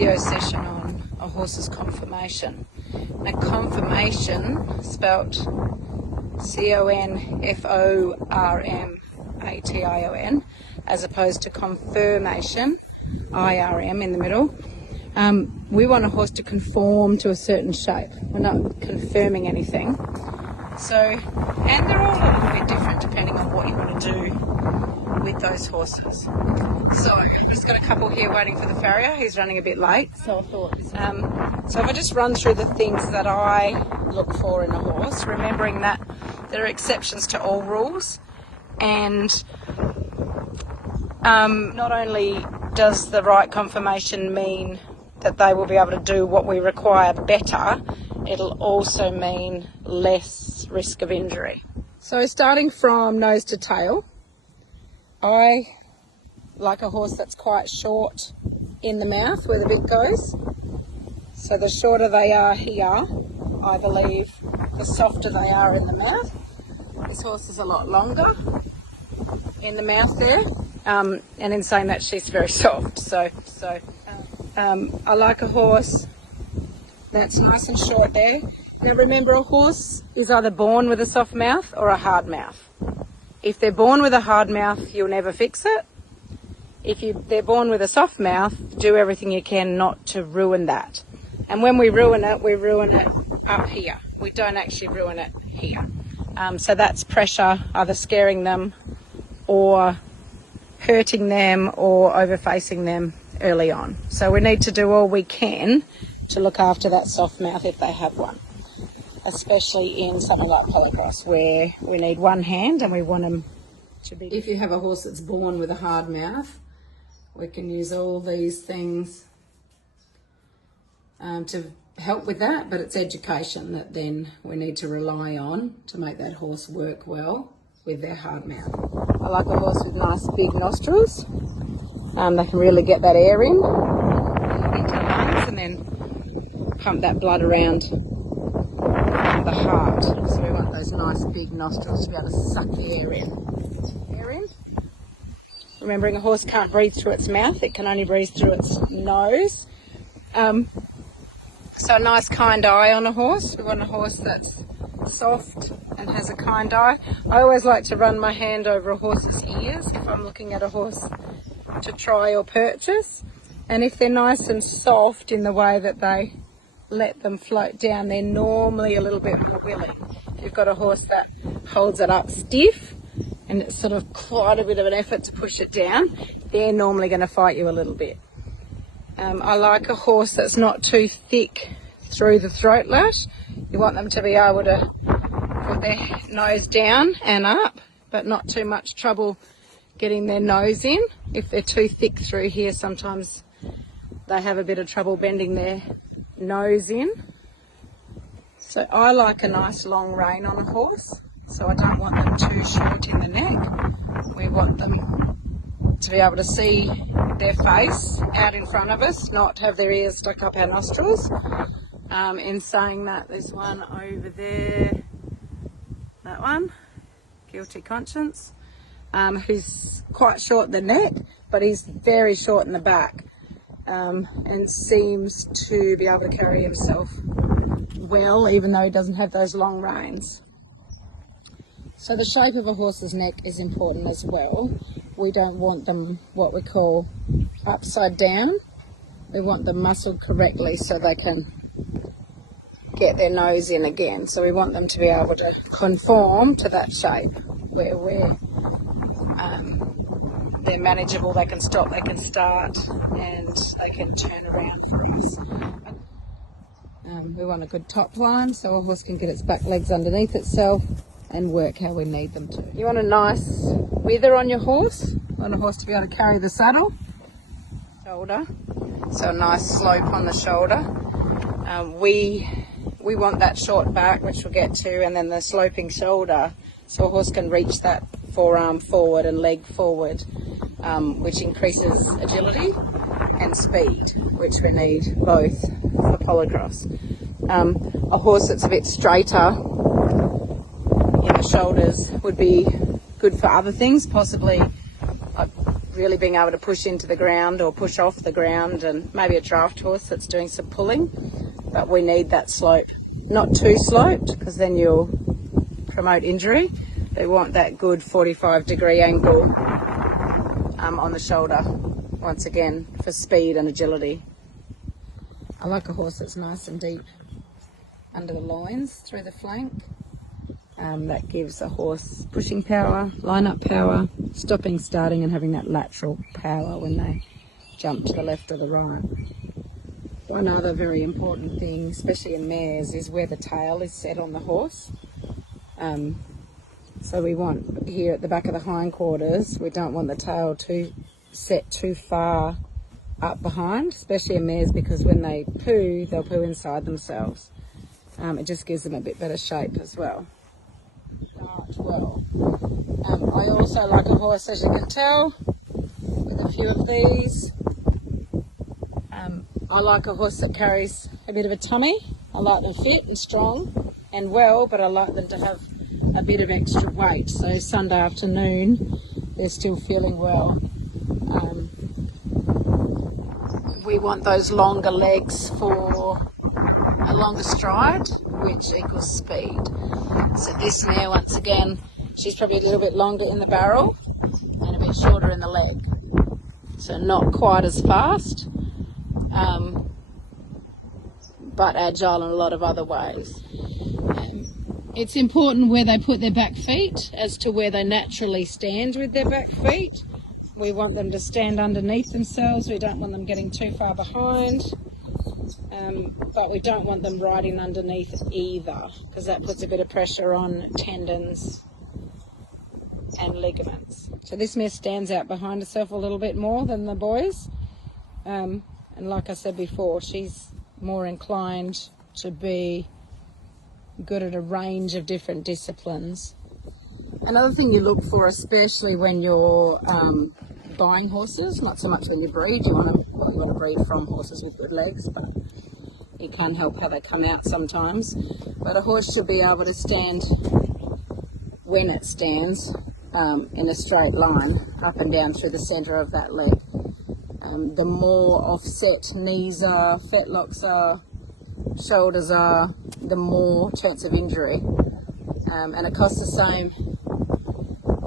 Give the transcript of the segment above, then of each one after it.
Video session on a horse's conformation. Now, conformation, spelt Conformation, as opposed to confirmation, IRM in the middle. We want a horse to conform to a certain shape. We're not confirming anything. So, and they're all a little bit different depending on what you want to do with those horses. So I've just got a couple here waiting for the farrier. He's running a bit late. So I thought. So if I just run through the things that I look for in a horse, remembering that there are exceptions to all rules, and not only does the right conformation mean that they will be able to do what we require better, it'll also mean less risk of injury. So starting from nose to tail, I like a horse that's quite short in the mouth where the bit goes. So the shorter they are here, I believe, the softer they are in the mouth. This horse is a lot longer in the mouth there, and in saying that, she's very soft. I like a horse that's nice and short there. Now remember, a horse is either born with a soft mouth or a hard mouth. If they're born with a hard mouth, you'll never fix it. If they're born with a soft mouth, do everything you can not to ruin that. And when we ruin it up here. We don't actually ruin it here. So that's pressure, either scaring them or hurting them or overfacing them early on. So we need to do all we can to look after that soft mouth if they have one, especially in something like Polocrosse where we need one hand and we want them to be. If you have a horse that's born with a hard mouth, we can use all these things to help with that, but it's education that then we need to rely on to make that horse work well with their hard mouth. I like a horse with nice big nostrils. They can really get that air in into the lungs and then pump that blood around the heart. So we want those nice big nostrils to be able to suck the air in. Remembering a horse can't breathe through its mouth, it can only breathe through its nose. So a nice kind eye on a horse. We want a horse that's soft and has a kind eye. I always like to run my hand over a horse's ears if I'm looking at a horse to try or purchase. And if they're nice and soft in the way that they let them float down, they're normally a little bit more willing. If you've got a horse that holds it up stiff and it's sort of quite a bit of an effort to push it down, they're normally going to fight you a little bit. I like a horse that's not too thick through the throat lash. You want them to be able to put their nose down and up, but not too much trouble getting their nose in. If they're too thick through here, sometimes they have a bit of trouble bending their nose in. So I like a nice long rein on a horse, so I don't want them too short in the neck. We want them to be able to see their face out in front of us, not have their ears stuck up our nostrils. In saying that, there's one over there, that one, Guilty Conscience, who's quite short in the neck, but he's very short in the back, and seems to be able to carry himself well, even though he doesn't have those long reins. So the shape of a horse's neck is important as well. We don't want them what we call upside down. We want them muscled correctly so they can get their nose in again. So we want them to be able to conform to that shape where they're manageable, they can stop, they can start, and they can turn around for us. We want a good top line so a horse can get its back legs underneath itself and work how we need them to. You want a nice wither on your horse. You want a horse to be able to carry the saddle. Shoulder. So a nice slope on the shoulder. We want that short back, which we'll get to, and then the sloping shoulder, so a horse can reach that forearm forward and leg forward, which increases agility and speed, which we need both for Polocrosse. A horse that's a bit straighter in the shoulders would be good for other things, possibly really being able to push into the ground or push off the ground, and maybe a draft horse that's doing some pulling. But we need that slope, not too sloped, because then you'll promote injury. They want that good 45-degree angle on the shoulder, once again, for speed and agility. I like a horse that's nice and deep under the loins, through the flank. That gives a horse pushing power, line-up power, stopping, starting, and having that lateral power when they jump to the left or the right. One other very important thing, especially in mares, is where the tail is set on the horse. So we want, here at the back of the hindquarters, we don't want the tail set too far up behind, especially in mares, because when they poo, they'll poo inside themselves. It just gives them a bit better shape as well. Start well. I also like a horse, as you can tell, with a few of these. I like a horse that carries a bit of a tummy. I like them fit and strong and well, but I like them to have a bit of extra weight. So Sunday afternoon, they're still feeling well. We want those longer legs for a longer stride, which equals speed. So this mare, once again, she's probably a little bit longer in the barrel and a bit shorter in the leg. So not quite as fast, but agile in a lot of other ways. It's important where they put their back feet as to where they naturally stand with their back feet. We want them to stand underneath themselves. We don't want them getting too far behind. But we don't want them riding underneath either, because that puts a bit of pressure on tendons and ligaments. So this mare stands out behind herself a little bit more than the boys. And like I said before, she's more inclined to be good at a range of different disciplines. Another thing you look for, especially when you're buying horses, not so much when you breed, you want to breed from horses with good legs, but you can't help how they come out sometimes. But a horse should be able to stand, when it stands, in a straight line up and down through the centre of that leg. The more offset knees are, fetlocks are, shoulders are, the more chance of injury. And it costs the same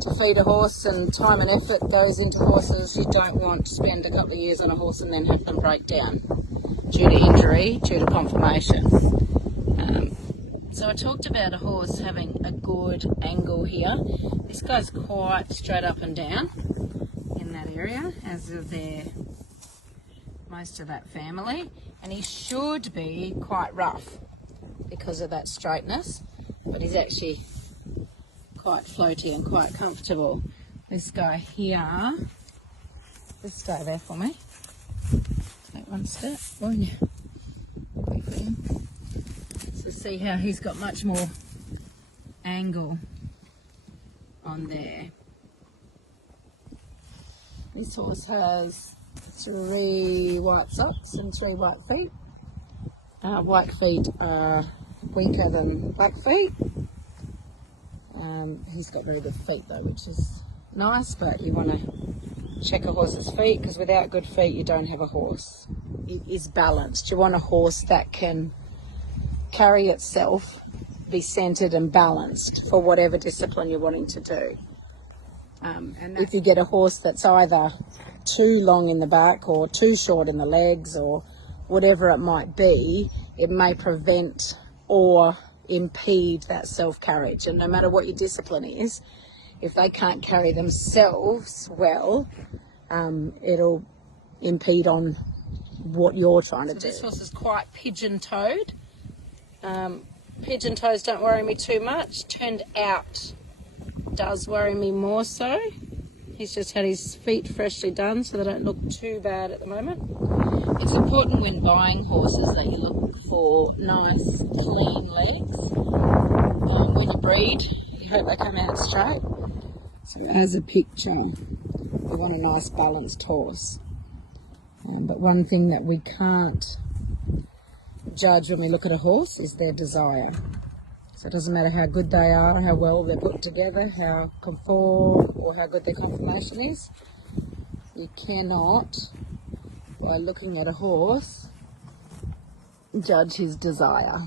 to feed a horse, and time and effort goes into horses. You don't want to spend a couple of years on a horse and then have them break down due to injury, due to conformation. So I talked about a horse having a good angle here. This guy's quite straight up and down in that area, as are most of that family, and he should be quite rough because of that straightness, but he's actually quite floaty and quite comfortable. This guy here, just stay there for me. Take one step, won't you? Wait for him. So see how he's got much more angle on there. This horse has 3 white socks and 3 white feet. White feet are weaker than black feet. He's got very good feet though, which is nice, but you want to check a horse's feet, because without good feet you don't have a horse. It is balanced. You want a horse that can carry itself, be centered and balanced for whatever discipline you're wanting to do. And if you get a horse that's either too long in the back or too short in the legs or whatever it might be, it may prevent or impede that self-carriage. And no matter what your discipline is, if they can't carry themselves well, it'll impede on what you're trying to do. This horse is quite pigeon-toed. Pigeon toes don't worry me too much. Turned out does worry me more so. He's just had his feet freshly done, so they don't look too bad at the moment. It's important when buying horses that you look for nice, clean legs. When you breed, you hope they come out straight. So as a picture, you want a nice balanced horse. But one thing that we can't judge when we look at a horse is their desire. So it doesn't matter how good they are, how well they're put together, how conform or how good their conformation is. You cannot, by looking at a horse, judge his desire.